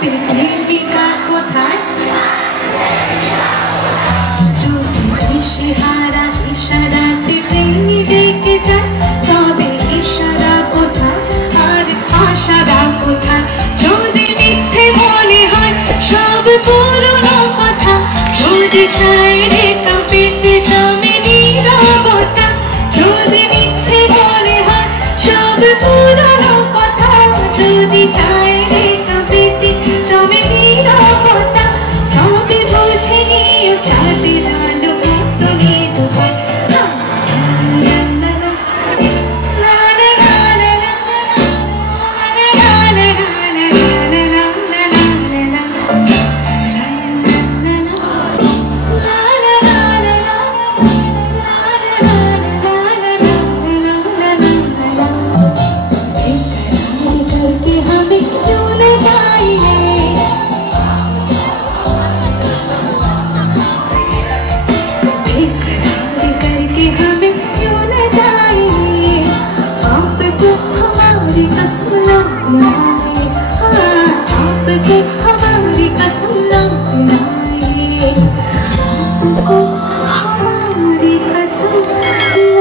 তবে প্রেমিকা কোথায়? যদি দিশেহারা ইশারাতে প্রেমী ডেকে যায়, তবে ইশারা কোথায় আর আশারা কোথায়? যদি মিথ্যে মনে হয় সব পুরনো কথা, যদি চাই রেখা পেতে জমে নীরবতা, যদি মিথ্যে মনে হয় সব পুরনো কথা, যদি চাই রেখা পেতে জমে নীরবতা, তবে বুঝে নিও চাঁদের আলো কত নির্ভয়। हमारी कसम